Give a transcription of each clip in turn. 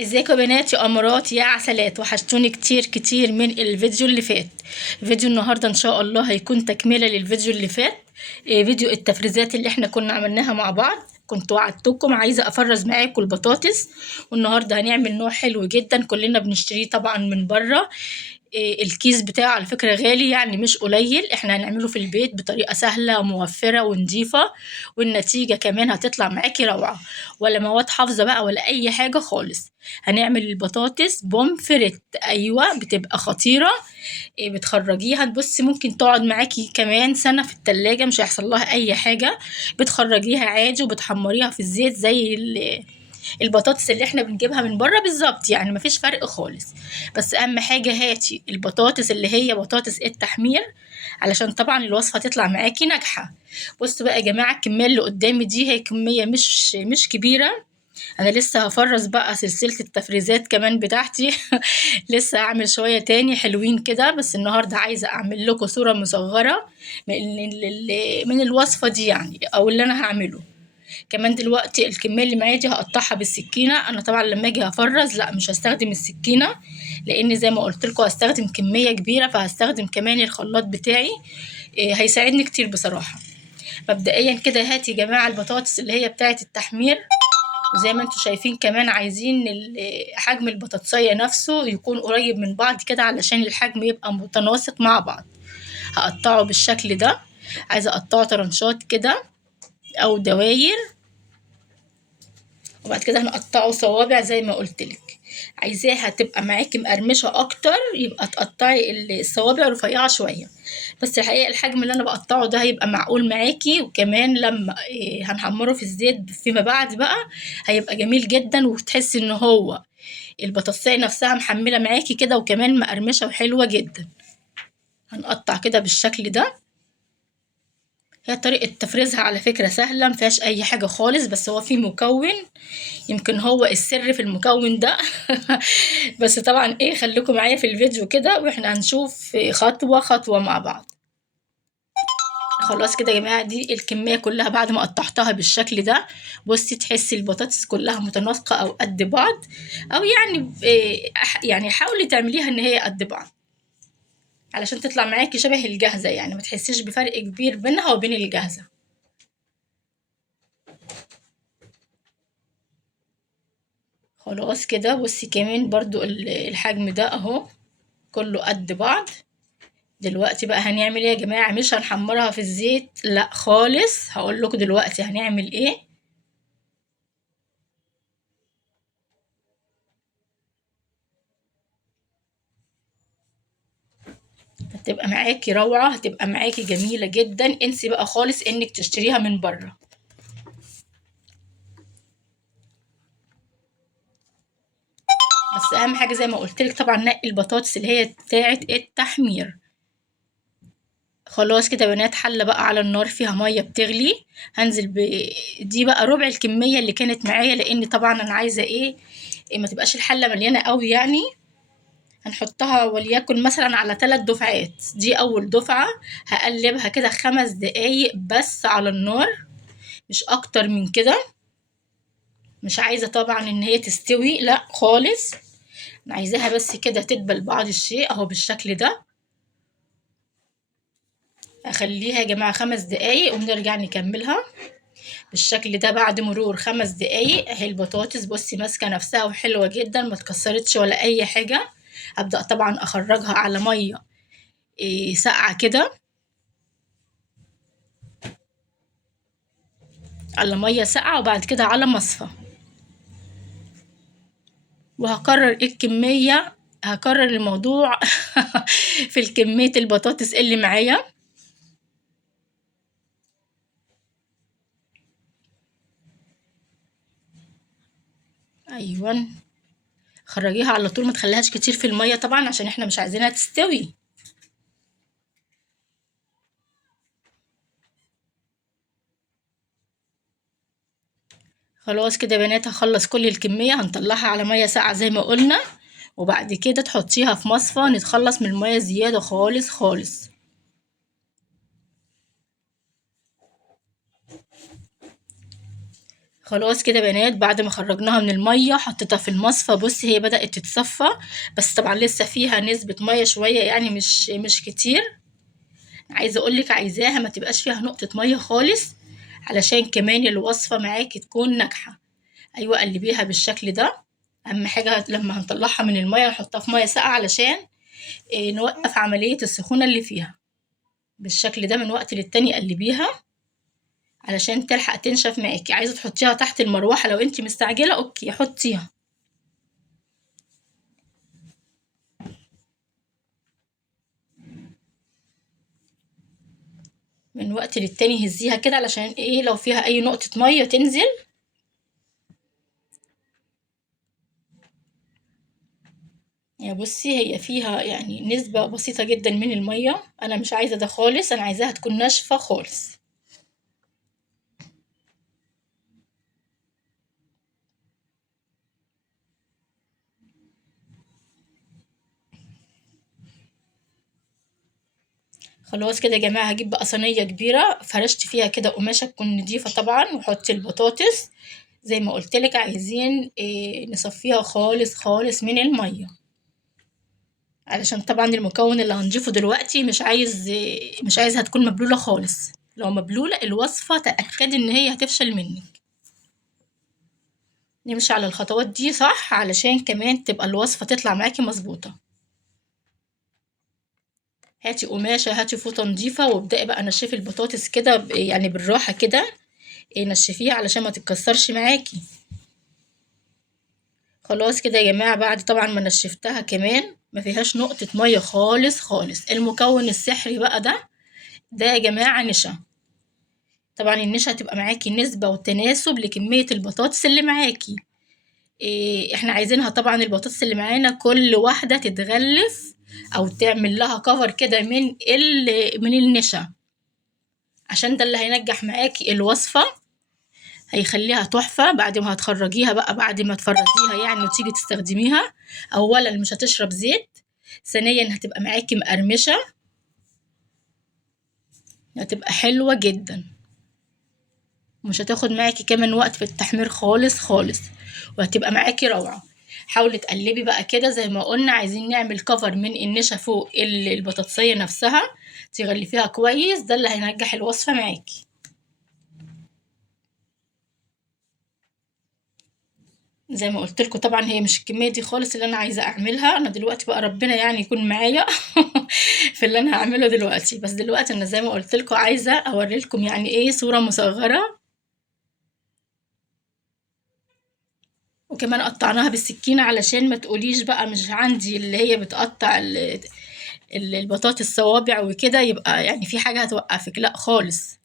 ازيكم يا بنات يا امارات يا عسلات، وحشتوني كتير كتير من الفيديو اللي فات. فيديو النهارده ان شاء الله هيكون تكمله للفيديو اللي فات. فيديو التفريزات اللي احنا كنا عملناها مع بعض. كنت وعدتكم عايزه افرز معاكم البطاطس، والنهارده هنعمل نوع حلو جدا كلنا بنشتريه طبعا من بره. الكيس بتاعه على فكرة غالي، يعني مش قليل. احنا هنعمله في البيت بطريقة سهلة وموفرة ونضيفة، والنتيجة كمان هتطلع معاكي روعة. ولا مواد حافظة بقى ولا اي حاجة خالص. هنعمل البطاطس بوم فريت، ايوه بتبقى خطيرة. بتخرجيها بصي ممكن تقعد معاكي كمان سنة في التلاجة، مش هيحصل لها اي حاجة. بتخرجيها عادي وبتحمريها في الزيت زي البطاطس اللي احنا بنجيبها من بره بالظبط، يعني مفيش فرق خالص. بس اهم حاجة هاتي البطاطس اللي هي بطاطس التحمير، علشان طبعا الوصفة تطلع معاكي ناجحة. بصوا بقى يا جماعة، الكمية اللي قدامي دي هي كمية مش كبيرة. انا لسه هفرز بقى سلسلة التفريزات كمان بتاعتي لسه هعمل شوية تاني حلوين كده، بس النهاردة عايزة اعمل لكم صورة مصغرة من الوصفة دي يعني، او اللي انا هعمله. كمان دلوقتي الكمية اللي معايا دي هقطعها بالسكينة. انا طبعا لما اجي هفرز لا مش هستخدم السكينة، لان زي ما قلت لكم هستخدم كمية كبيرة، فهستخدم كمان الخلاط بتاعي. هيساعدني كتير بصراحة. مبدئيا كده هاتي يا جماعة البطاطس اللي هي بتاعة التحمير، وزي ما انتم شايفين كمان عايزين حجم البطاطسية نفسه يكون قريب من بعض كده علشان الحجم يبقى متناسق مع بعض. هقطعه بالشكل ده. عايزة اقطعه طرنشات كده او دواير، وبعد كده هنقطعه صوابع زي ما قلت لك. عايزاها تبقى معاكي مقرمشه اكتر، يبقى تقطعي الصوابع رفيعه شويه. بس الحقيقه الحجم اللي انا بقطعه ده هيبقى معقول معاكي، وكمان لما هنحمره في الزيت فيما بعد بقى هيبقى جميل جدا، وتحسي ان هو البطاطسايه نفسها محمله معاكي كده، وكمان مقرمشه وحلوه جدا. هنقطع كده بالشكل ده. هي طريقة تفريزها على فكرة سهلة، مفيهاش أي حاجة خالص، بس هو في مكون يمكن هو السر في المكون ده بس طبعا ايه، خليكم معايا في الفيديو كده واحنا هنشوف خطوة خطوة مع بعض. خلاص كده يا جماعة، دي الكمية كلها بعد ما قطعتها بالشكل ده. بصي تحسي البطاطس كلها متناسقة او قد بعض، او يعني يعني حاولي تعمليها ان هي قد بعض علشان تطلع معاكي شبه الجاهزة، يعني ما تحسيش بفرق كبير بينها وبين الجاهزة. خلاص كده بصي كمان برضو الحجم ده اهو كله قد بعض. دلوقتي بقى هنعمل ايه يا جماعة؟ مش هنحمرها في الزيت لا خالص، هقول لكم دلوقتي هنعمل ايه. هتبقى معاكي روعة، هتبقى معاكي جميلة جدا. انسي بقى خالص انك تشتريها من بره. بس اهم حاجة زي ما قلت لك طبعا نقي البطاطس اللي هي بتاعة التحمير. خلاص كده يا بنات، حلة بقى على النار فيها مية بتغلي. هنزل دي بقى ربع الكمية اللي كانت معايا، لان طبعا انا عايزة إيه ما تبقاش الحلة مليانة قوي يعني. هنحطها وليكن مثلا على 3 دفعات. دي اول دفعة هقلبها كده 5 دقايق بس على النار، مش اكتر من كده. مش عايزة طبعا ان هي تستوي لا خالص، انا عايزاها بس كده تدبل بعض الشيء اهو بالشكل ده. اخليها يا جماعة 5 دقايق ونرجع نكملها بالشكل ده. بعد مرور 5 دقايق اهي البطاطس بصي ماسكة نفسها وحلوة جدا، ما اتكسرتش ولا اي حاجة. ابدأ طبعا اخرجها على مية ساقعة كده، على مية ساقعة، وبعد كده على مصفى. وهكرر الكمية، هكرر الموضوع في الكمية البطاطس اللي معايا. ايوه، خرجيها على طول، ما تخليهاش كتير في المية طبعا عشان احنا مش عايزينها تستوي. خلاص كده يا بنات، هخلص كل الكمية هنطلعها على مية ساقعة زي ما قلنا، وبعد كده تحطيها في مصفى نتخلص من المية زيادة خالص خالص. خلاص كده يا بنات، بعد ما خرجناها من الميه حطيتها في المصفى. بصي هي بدأت تتصفى، بس طبعا لسه فيها نسبة ميه شوية، يعني مش كتير. عايزة اقولك عايزاها ما تبقاش فيها نقطة ميه خالص، علشان كمان الوصفة معاكي تكون ناجحة. ايوه قلبيها بالشكل ده. اهم حاجة لما هنطلعها من الميه نحطها في ميه ساقعة، علشان نوقف عملية السخونة اللي فيها. بالشكل ده من وقت للتاني قلبيها علشان تلحق تنشف معاكي. عايزة تحطيها تحت المروحة لو انتي مستعجلة اوكي حطيها. من وقت للتاني هزيها كده علشان ايه لو فيها اي نقطة مية تنزل. يا بصي هي فيها يعني نسبة بسيطة جدا من المية، انا مش عايزة ده خالص، انا عايزاها تكون ناشفة خالص. خلاص كده يا جماعة، هجيب بقى صينية كبيرة فرشت فيها كده قماشة تكون نضيفة طبعا، وحط البطاطس زي ما قلتلك. عايزين إيه نصفيها خالص خالص من المية، علشان طبعا المكون اللي هنضيفه دلوقتي مش عايزها تكون مبلولة خالص. لو مبلولة الوصفة تأكدي ان هي هتفشل منك. نمشي على الخطوات دي صح علشان كمان تبقى الوصفة تطلع معاكي مظبوطة. هاتي قماشة، هاتي فوطة نضيفة، وابدأي بقى نشفي البطاطس كده يعني بالراحة كده. نشفيها علشان ما تتكسرش معاكي. خلاص كده يا جماعة، بعد طبعا ما نشفتها كمان ما فيهاش نقطة مية خالص خالص. المكون السحري بقى ده يا جماعة نشا. طبعا النشا هتبقى معاكي نسبة وتناسب لكمية البطاطس اللي معاكي. احنا عايزينها طبعا البطاطس اللي معانا كل واحدة تتغلف او تعمل لها كفر كده من النشا، عشان ده اللي هينجح معاكي الوصفة. هيخليها تحفة بعد ما هتخرجيها بقى، بعد ما تفرزيها يعني وتيجي تستخدميها. اولا مش هتشرب زيت، ثانيا هتبقى معاكي مقرمشة، هتبقى حلوة جدا، مش هتاخد معاكي كمان وقت في التحمير خالص خالص، وهتبقى معاكي روعة. حاولي تقلبي بقى كده زي ما قلنا. عايزين نعمل كفر من النشا فوق البطاطسية نفسها، تغلفيها كويس، ده اللي هينجح الوصفة معاكي. زي ما قلت لكم طبعا هي مش الكمية دي خالص اللي انا عايزة اعملها. انا دلوقتي بقى ربنا يعني يكون معايا في اللي انا هعمله دلوقتي. بس دلوقتي انا زي ما قلت لكم عايزة اوري لكم يعني ايه صورة مصغرة. وكمان قطعناها بالسكينة علشان ما تقوليش بقى مش عندي اللي هي بتقطع البطاطس صوابع وكده، يبقى يعني في حاجة هتوقفك، لا خالص.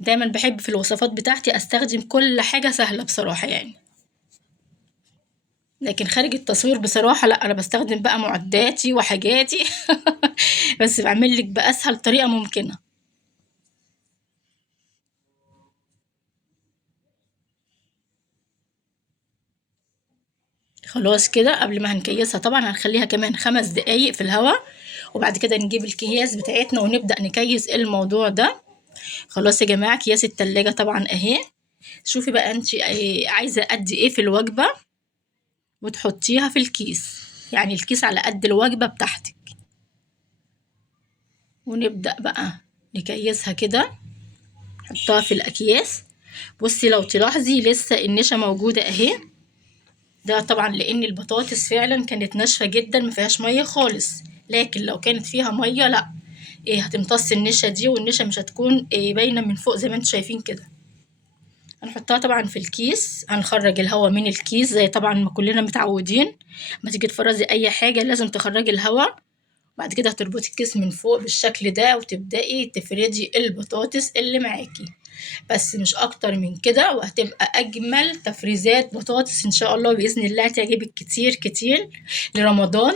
دايما بحب في الوصفات بتاعتي استخدم كل حاجة سهلة بصراحة يعني. لكن خارج التصوير بصراحة لا، انا بستخدم بقى معداتي وحاجاتي بس بعمل لك بأسهل طريقة ممكنة. خلاص كده قبل ما هنكيسها طبعا هنخليها كمان 5 دقايق في الهواء، وبعد كده نجيب الأكياس بتاعتنا ونبدأ نكيس الموضوع ده. خلاص يا جماعة، أكياس التلاجة طبعا اهي. شوفي بقى انت عايزة قد ايه في الوجبة وتحطيها في الكيس، يعني الكيس على قد الوجبة بتاعتك. ونبدأ بقى نكيسها كده، نحطها في الأكياس. بصي لو تلاحظي لسه النشا موجودة اهي، ده طبعا لأن البطاطس فعلا كانت ناشفة جدا ما فيهاش مية خالص. لكن لو كانت فيها مية لا، هتمتص النشا دي، والنشا مش هتكون باينة من فوق زي ما انتم شايفين كده. هنحطها طبعا في الكيس، هنخرج الهواء من الكيس زي طبعا ما كلنا متعودين. ما تيجي تفرزي اي حاجة لازم تخرجي الهواء. بعد كده هتربطي الكيس من فوق بالشكل ده، وتبدأي تفردي البطاطس اللي معاكي. بس مش اكتر من كده، وهتبقى اجمل تفريزات بطاطس ان شاء الله باذن الله. تعجبك كتير كتير لرمضان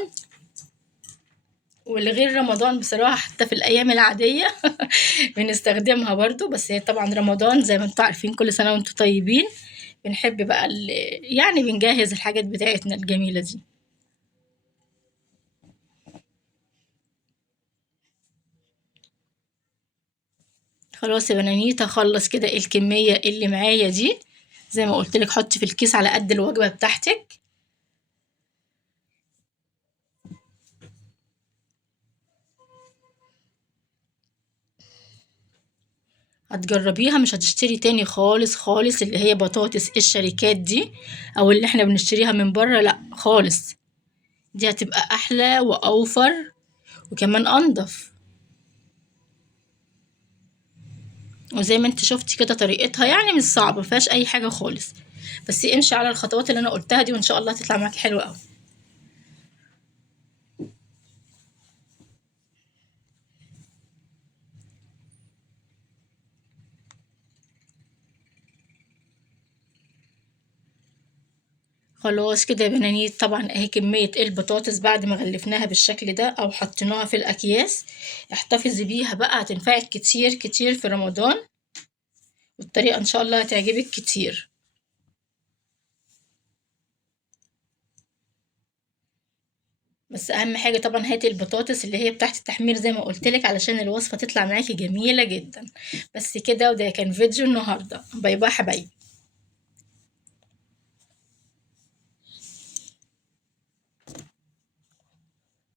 ولغير رمضان بصراحة، حتى في الايام العادية بنستخدمها برضو. بس هي طبعا رمضان زي ما انتم عارفين كل سنة وانتم طيبين. بنحب بقى يعني بنجهز الحاجات بتاعتنا الجميلة دي. خلاص يا بنانيت، هخلص كده الكمية اللي معايا دي. زي ما قلت لك حطي في الكيس على قد الوجبة بتاعتك. هتجربيها مش هتشتري تاني خالص خالص اللي هي بطاطس الشركات دي، او اللي احنا بنشتريها من بره، لا خالص. دي هتبقى احلى واوفر وكمان انضف. وزي ما انت شفتي كده طريقتها يعني مش صعبة، مفيهاش اي حاجة خالص. بس امشي على الخطوات اللي انا قلتها دي وان شاء الله هتطلع معاكي حلوة قوي. خلاص كده يا بنانيت، طبعا اهي كمية البطاطس بعد ما غلفناها بالشكل ده او حطيناها في الاكياس. احتفظي بيها بقى، هتنفعك كتير كتير في رمضان، والطريقة ان شاء الله هتعجبك كتير. بس اهم حاجة طبعا هاتي البطاطس اللي هي بتاعت التحمير زي ما قلتلك علشان الوصفة تطلع معاكي جميلة جدا. بس كده، وده كان فيديو النهاردة. باي باي حبايبي.